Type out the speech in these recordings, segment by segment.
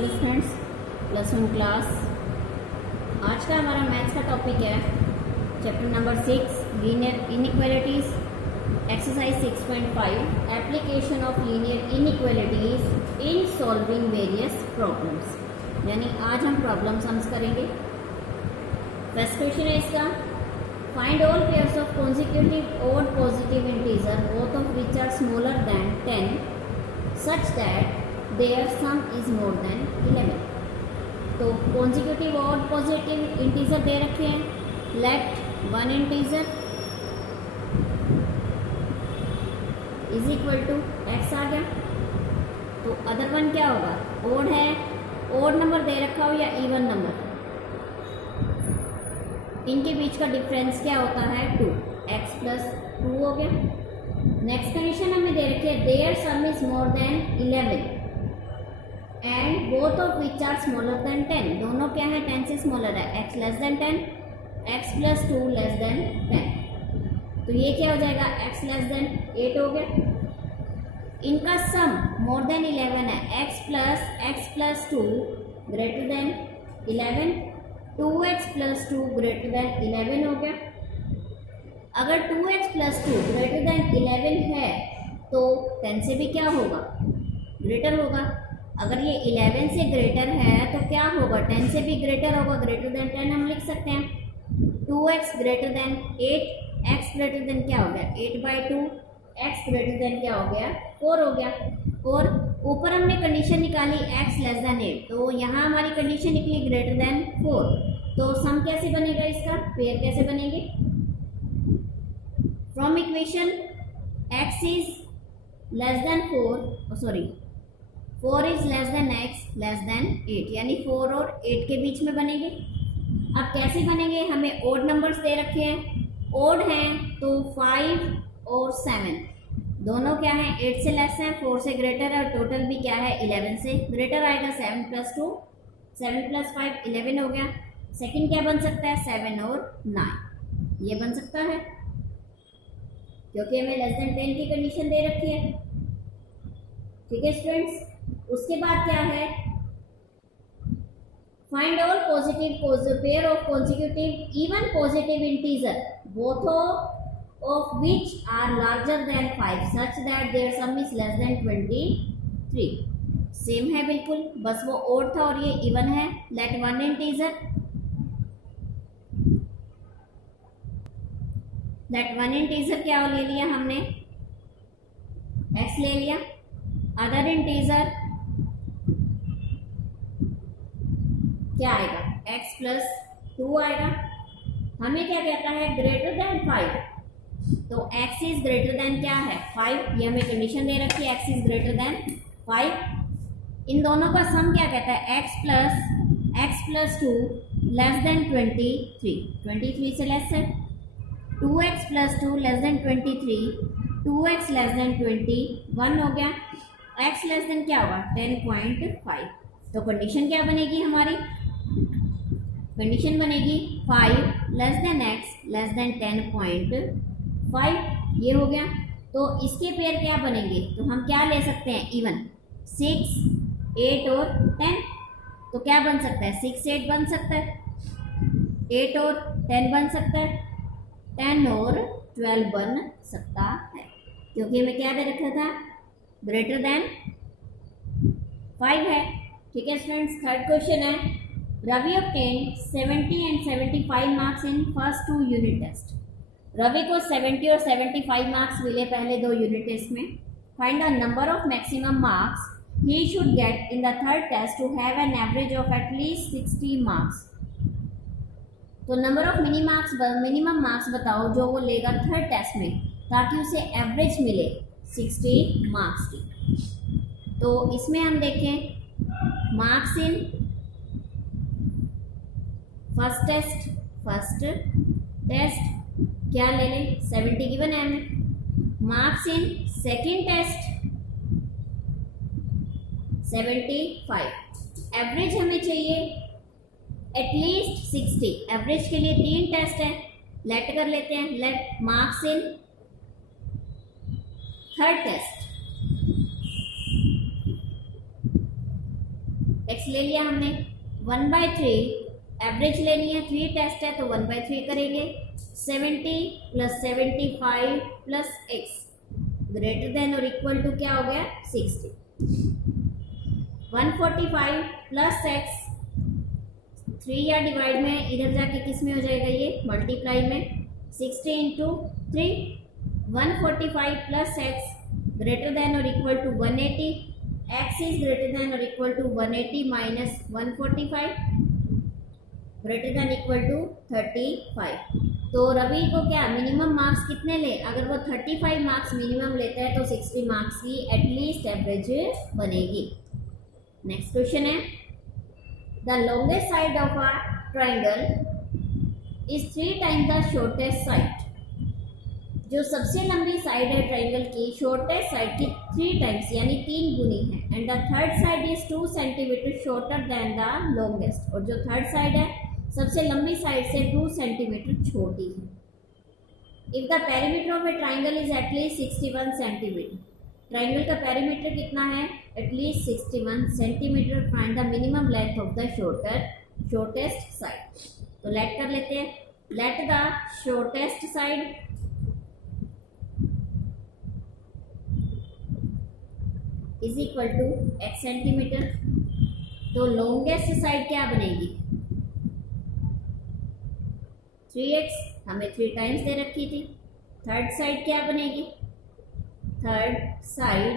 Hello students, plus one class. आज का हमारा मैथ्स का टॉपिक है chapter number 6 linear inequalities, exercise 6.5 application of linear inequalities in solving various problems. यानी आज हम प्रॉब्लम सम्स करेंगे। फर्स्ट क्वेश्चन है इसका, find all pairs of consecutive odd positive integer both of which are smaller than 10 such that their sum is more than 11। तो consecutive odd positive integer दे रखे हैं। let one integer is equal to x आ गया, तो other one क्या होगा? odd है, odd number दे रखा हो या इवन नंबर, इनके बीच का डिफरेंस क्या होता है? 2, x प्लस 2 हो गया। नेक्स्ट कंडीशन हमें दे रखी है there sum is more than 11 and both of which are smaller than 10। दोनों क्या है? 10 से स्मॉलर है। x less than 10, x plus 2 less than 10। तो ये क्या हो जाएगा? x लेस देन 8 हो गया। इनका सम मोर देन 11 है। x plus 2 greater then 11, 2x plus 2 greater then 11 हो गया। अगर 2x प्लस 2 ग्रेटर देन 11 है तो 10 से भी क्या होगा? ग्रेटर होगा। अगर ये 11 से ग्रेटर है तो क्या होगा? 10 से भी ग्रेटर होगा। ग्रेटर देन 10 हम लिख सकते हैं 2x greater than 8, x greater then क्या हो गया? 8/2, x ग्रेटर देन क्या हो गया? 4 हो गया। और ऊपर हमने कंडीशन निकाली x लेस देन 8, तो यहाँ हमारी कंडीशन निकली ग्रेटर देन 4। तो सम कैसे बनेगा? इसका पेयर कैसे बनेंगे? From equation x is less then 4 is less then x less then 8, यानी 4 और 8 के बीच में बनेंगे। अब कैसे बनेंगे? हमें ओड नंबर्स दे रखे हैं, ओड हैं तो 5 और 7 दोनों क्या है? 8 से लेस है, 4 से ग्रेटर है, और टोटल भी क्या है? 11 से ग्रेटर आएगा। 7 प्लस 2 7 प्लस 5 11 हो गया। सेकंड क्या बन सकता है? 7 और 9 ये बन सकता है, क्योंकि हमें लेस देन 10 की कंडीशन दे रखी है। ठीक है स्टूडेंट्स, उसके बाद क्या है? Find all positive pair of consecutive even positive integer both of which are larger than 5 such that their sum is less than 23। Same है बिल्कुल, बस वो ओड था और ये इवन है। Let one integer, let one integer क्या ले लिया हमने? x ले लिया। अदर इंटीजर क्या आएगा? x प्लस 2 आएगा। हमें क्या कहता है? ग्रेटर देन 5, तो x इज ग्रेटर देन क्या है? 5। ये हमें कंडीशन दे रखी है x इज ग्रेटर देन 5। इन दोनों का सम क्या कहता है? x प्लस 2 लेस देन 23 से लेस है। 2x plus 2 less then 23, 2x less than 21 हो गया। x लेस देन क्या होगा? 10.5। तो कंडीशन क्या बनेगी हमारी? कंडीशन बनेगी 5 less than x less then 10.5। ये हो गया। तो इसके पेयर क्या बनेंगे? तो हम क्या ले सकते हैं? इवन 6, 8 और 10। तो क्या बन सकता है? 6, 8 बन सकता है, 8 और 10 बन सकता है, 10 और 12 बन सकता है, क्योंकि हमें क्या दे रखा था? ग्रेटर देन 5 है। ठीक है स्टूडेंट्स, थर्ड क्वेश्चन है Ravi obtained 70 and 75 marks in first 2 unit test. Ravi को 70 और 75 मार्क्स मिले पहले 2 यूनिट टेस्ट में। Find the number of maximum marks he should get in the third test to have an average of at least 60 marks. तो number of minimum marks बताओ जो वो लेगा थर्ड टेस्ट में, ताकि उसे एवरेज मिले 60 मार्क्स की। तो इसमें हम देखें मार्क्स इन फर्स्ट टेस्ट क्या ले लें? 70 गिवन है हमें। Marks in second test 75। Average हमें चाहिए एटलीस्ट 60। एवरेज के लिए 3 टेस्ट है, लेट कर लेते हैं। Let marks in third test x ले लिया हमने, 1/3 एवरेज लेनी है, 3 टेस्ट है तो 1/3 करेंगे, 70 + 75 + x ग्रेटर देन और इक्वल टू क्या हो गया 60, 145 + x 3 या डिवाइड में इधर जाके किस में हो जाएगा ये मल्टीप्लाई में, 60 × 3, 145 + x ग्रेटर देन और equal to 180, x is greater than और equal to 180 minus 145 greater than equal to 35। तो रवि को क्या मिनिमम मार्क्स कितने ले, अगर वो 35 मार्क्स मिनिमम लेता है तो 60 मार्क्स की एटलीस्ट एवरेज बनेगी। नेक्स्ट क्वेश्चन है, the longest side of a triangle is 3 times the shortest side. जो सबसे लंबी साइड है ट्राइंगल की शॉर्टेस्ट साइड की 3 टाइम्स यानी 3 गुनी है, and the third side is 2 centimetre shorter than the longest, और जो थर्ड साइड है सबसे लंबी साइड से 2 सेंटीमीटर छोटी है। If the perimeter of a triangle is at least 61 centimetre, triangle का पेरीमीटर कितना है at least 61 centimetre, find the minimum length of the shortest side. तो लेट कर लेते हैं, let the shortest side is equal to x centimetre, तो longest side क्या बनेगी 3x, हमें 3 टाइम्स दे रखी थी। थर्ड साइड क्या बनेगी, थर्ड साइड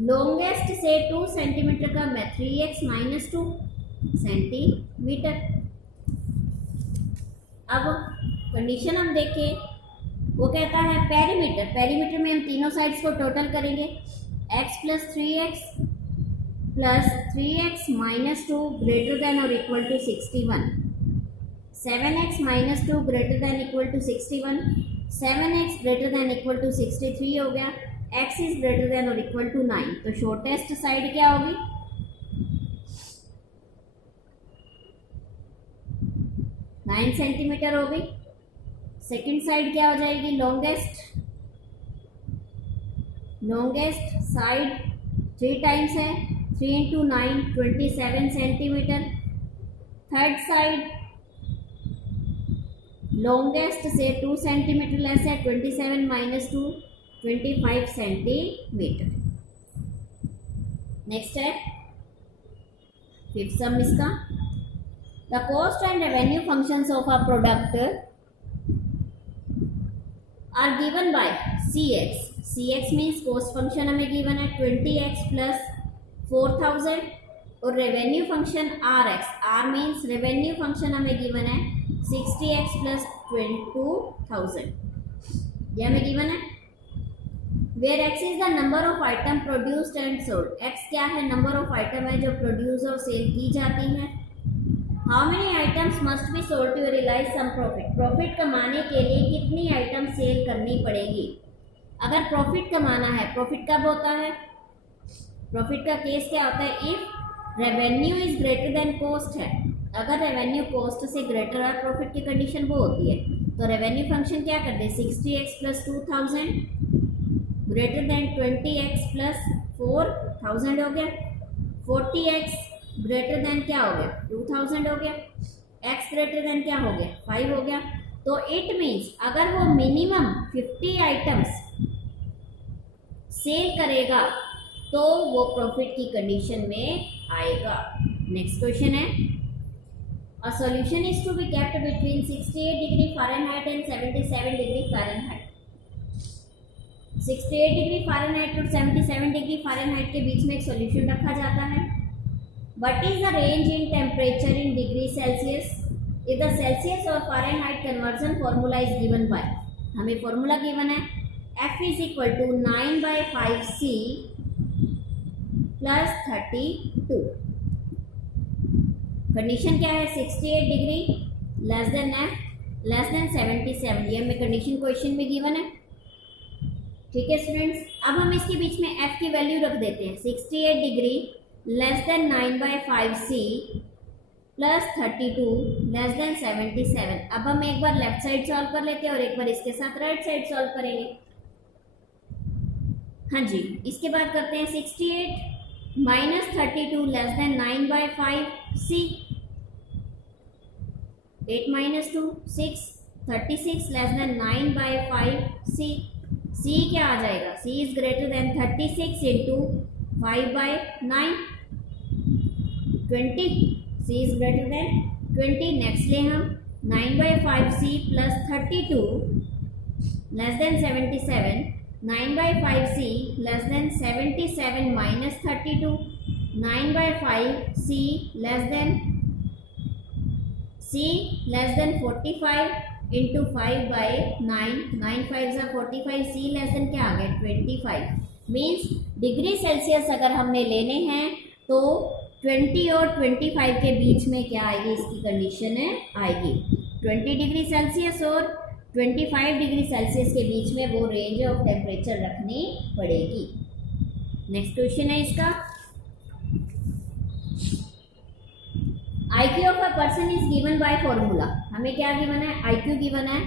लॉन्गेस्ट से 2 सेंटीमीटर का मैं 3x - 2 सेंटीमीटर। अब कंडीशन हम देखें, वो कहता है पेरीमीटर, पेरीमीटर में हम तीनों साइड्स को टोटल करेंगे, x + 3x + 3x - 2 greater than और equal to 61, 7x - 2 greater than equal to 61, 7x greater than equal to 63 हो गया, x इज ग्रेटर देन और इक्वल टू 9। तो शॉर्टेस्ट साइड क्या होगी 9 सेंटीमीटर होगी। सेकंड साइड क्या हो जाएगी लॉन्गेस्ट साइड 3 टाइम्स है, 3 × 9 27 सेंटीमीटर। थर्ड साइड लॉन्गेस्ट से 2 सेंटीमीटर लेस है, 27 - 2 25 सेंटीमीटर। नेक्स्ट है फिफ्थ सम इसका, the cost and revenue functions of a product are given by CX, CX means cost function हमें given है 20x + 4000, और revenue function RX, R means revenue function हमें given है 60x + 2000, ये हमें given है। Where x is the number of item produced and sold, x क्या है नंबर ऑफ आइटम है जो प्रोड्यूस और सेल की जाती है। How many items must be sold to realise some profit, profit कमाने के लिए कितनी आइटम सेल करनी पड़ेगी। अगर प्रॉफिट कमाना है, प्रॉफिट कब होता है, प्रॉफिट का केस क्या होता है if revenue is greater then cost है, अगर रेवेन्यू कॉस्ट से ग्रेटर है प्रॉफिट की कंडीशन वो होती है। तो रेवेन्यू फंक्शन क्या कर दे 60x + 2000 ग्रेटर देन 20x + 4000 हो गया, 40x ग्रेटर देन क्या हो गया 2000 हो गया, x ग्रेटर देन क्या हो गया 5 हो गया। तो इट मीन्स अगर वो मिनिमम 50 आइटम्स सेल करेगा तो वो प्रॉफिट की कंडीशन में आएगा। नेक्स्ट क्वेश्चन है, a solution is to be kept between 68 degree Fahrenheit and 77 degree Fahrenheit. 68 degree Fahrenheit और 77 डिग्री फ़ारेनहाइट के बीच में एक सॉल्यूशन रखा जाता है। What is the range in temperature in degree Celsius? If the Celsius और Fahrenheit conversion formula is given by, हमें formula given है F is equal to 9/5C + 32। Condition क्या है 68 degree less than F less than 77, ये हमें condition question में given है। ठीक है स्टूडेंट्स, अब हम इसके बीच में F की वैल्यू रख देते हैं 68 degree less than 9/5C + 32 less than 77। अब हम एक बार लेफ्ट साइड सॉल्व कर लेते हैं और एक बार इसके साथ राइट साइड सॉल्व करेंगे। हाँ जी, इसके बाद करते हैं 68 -32 less than 9/5 C. 8 - 2 6, 36 less than 9/5 C. C क्या आ जाएगा, C is greater than 36 into 5/9 20। C is greater than 20। Next ले हम 9/5 C plus 32 less than 77। 9/5 C less than 77 minus 32। 9/5 C less than 45 into 5/9। 9 5 सा 45। सी लेस देन क्या आ गया 25। Means degree Celsius अगर हमने लेने हैं तो 20 और 25 के बीच में क्या आएगी, इसकी कंडीशन है आएगी 20 डिग्री सेल्सियस और 25 डिग्री सेल्सियस के बीच में वो रेंज ऑफ टेम्परेचर रखनी पड़ेगी। नेक्स्ट क्वेश्चन है इसका, IQ of a person is given by formula. हमें क्या गिवन है, IQ गिवन है।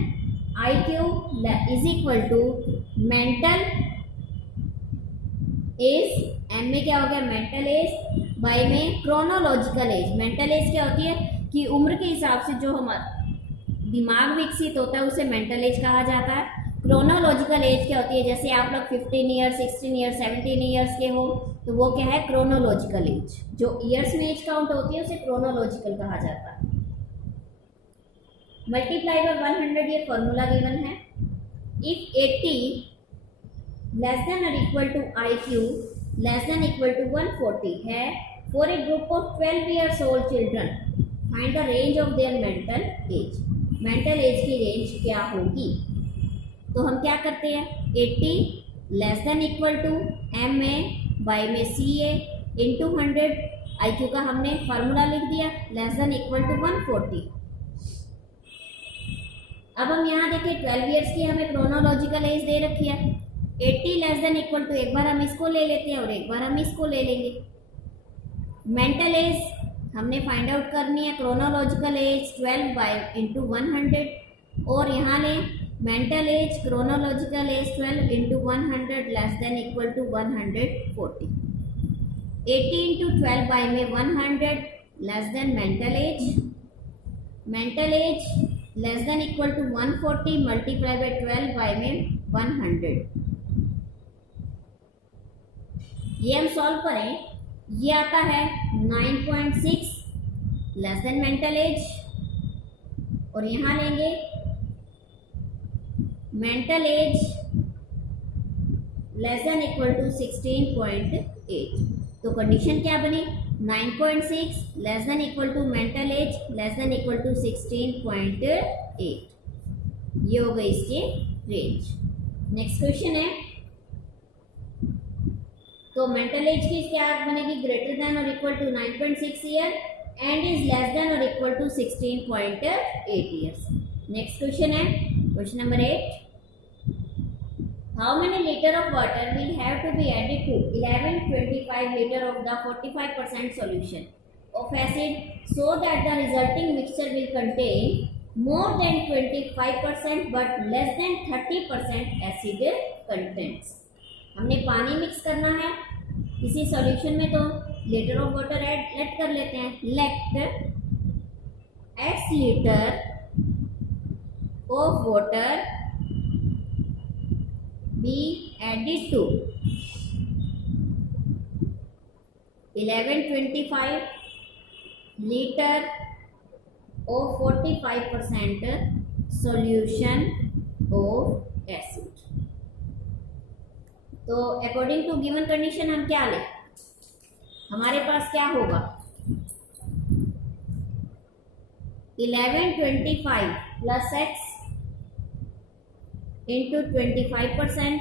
IQ is equal to mental age, M में क्या हो गया मेंटल एज, बाय में क्रोनोलॉजिकल एज। मेंटल एज क्या होती है कि उम्र के हिसाब से जो हमारा दिमाग विकसित होता है उसे मेंटल एज कहा जाता है। क्रोनोलॉजिकल एज क्या होती है, जैसे आप लोग 15 ईयर्स 16 ईयर्स 17 ईयर्स के हो तो वो क्या है क्रोनोलॉजिकल एज। जो ईयर्स में एज काउंट होती है उसे क्रोनोलॉजिकल कहा जाता है। मल्टीप्लाई बाय 100 ये फॉर्मूला गिवन है। इफ 80 लेस देन और equal to IQ less than equal to 140 है for a group of 12 years old children, find the range of their mental age. Mental age की range क्या होगी, तो हम क्या करते हैं 80 less than equal to M A by में सी ए इंटू 100। IQ का हमने फार्मूला लिख दिया लेस देन इक्वल टू 140। अब हम यहाँ देखिए 12 ईयर्स की हमें क्रोनोलॉजिकल एज दे रखी है। 80 लेस देन इक्वल टू एक बार हम इसको ले लेते हैं और एक बार हम इसको ले लेंगे। मेंटल एज हमने फाइंड आउट करनी है, क्रोनोलॉजिकल एज 12 बाई इंटू 100 और यहाँ लें mental age chronological age 12 into 100 less than equal to 140। 80 into 12 by में 100 less than mental age less than equal to 140 multiply by 12 by में 100। ये हम सॉल्व करें, ये आता है 9.6 लेस देन मेंटल एज और यहाँ लेंगे mental age less than equal to 16.8। तो कंडीशन क्या बनी 9.6 less than equal to mental age less than equal to 16.8। ये हो गई इसके रेंज। नेक्स्ट क्वेश्चन है, तो मेंटल एज की क्या बनेगी ग्रेटर देन और equal to 9.6 year and is less than और equal to 16.8 years. Next question है question number 8, how many litre of water will have to be added to 1125 litre of the 45% solution of acid so that the resulting mixture will contain more than 25% but less than 30% acid contents। हमने पानी mix करना है किसी solution में तो litre of water add कर लेते हैं। Let x litre of water be added to 1125 liter of 45% solution of acid। तो अकॉर्डिंग टू गिवन कंडीशन हम क्या लें, हमारे पास क्या होगा 1125 plus x into 25%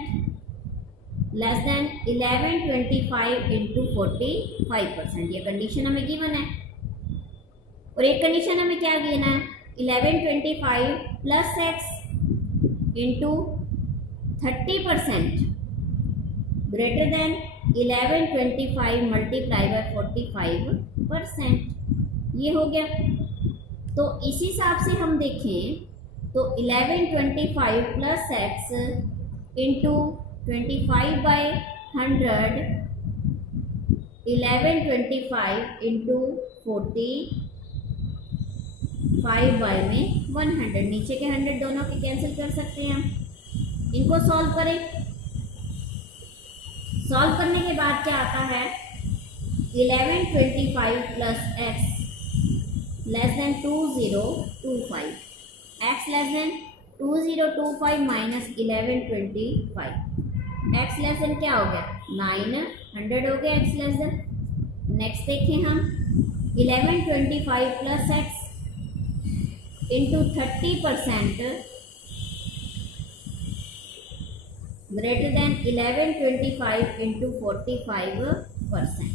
less than 1125 into 45%। ये कंडीशन हमें गिवन है और एक कंडीशन हमें क्या गिवन है 1125 plus x into 30% greater than 1125 multiply by 45%। ये हो गया। तो इसी हिसाब से हम देखें तो 1125 plus x into 25/100 1125 into 45 by में 100, नीचे के 100 दोनों के कैंसिल कर सकते हैं हम। इनको सॉल्व करें। सॉल्व करने के बाद क्या आता है, 1125 plus x less than 2025, x less than 2025 minus 1125, x less than क्या हो गया 900 हो गया एक्स लेस देन। नेक्स्ट देखें हम 1125 plus x into 30% greater than 1125 into 45%।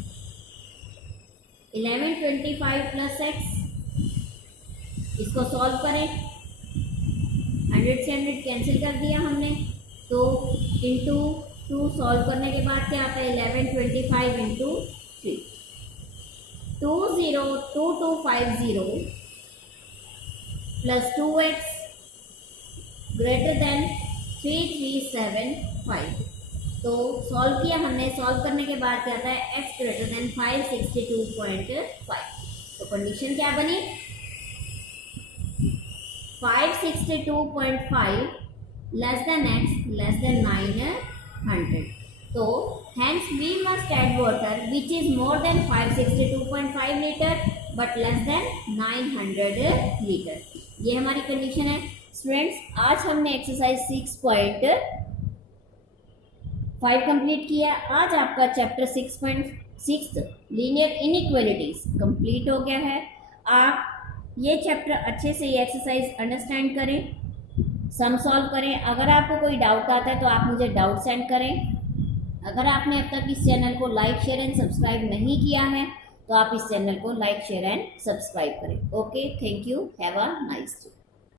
1125 plus x, इसको सॉल्व करें, 100 से 100 कैंसिल कर दिया हमने, तो इंटू 2 सॉल्व करने के बाद क्या आता है 1125 into 3, 202250 plus 2x greater than 3375। तो सॉल्व किया हमने, सॉल्व करने के बाद क्या आता है x ग्रेटर देन 562.5। तो कंडीशन क्या बनी 562.5 less than x less then 900। तो hence we must add water which is more than 562.5 litre but less than 900 litre. ये हमारी कंडीशन है। स्टूडेंट्स, आज हमने एक्सरसाइज 6.5 कंप्लीट किया। आज आपका चैप्टर 6.6 लीनियर इनइक्वालिटीज कंप्लीट हो गया है। आप ये चैप्टर अच्छे से ये एक्सरसाइज अंडरस्टैंड करें, सम सॉल्व करें। अगर आपको कोई डाउट आता है तो आप मुझे डाउट सेंड करें। अगर आपने अब तक इस चैनल को लाइक शेयर एंड सब्सक्राइब नहीं किया है तो आप इस चैनल को लाइक शेयर एंड सब्सक्राइब करें। Okay, thank you, have a nice day.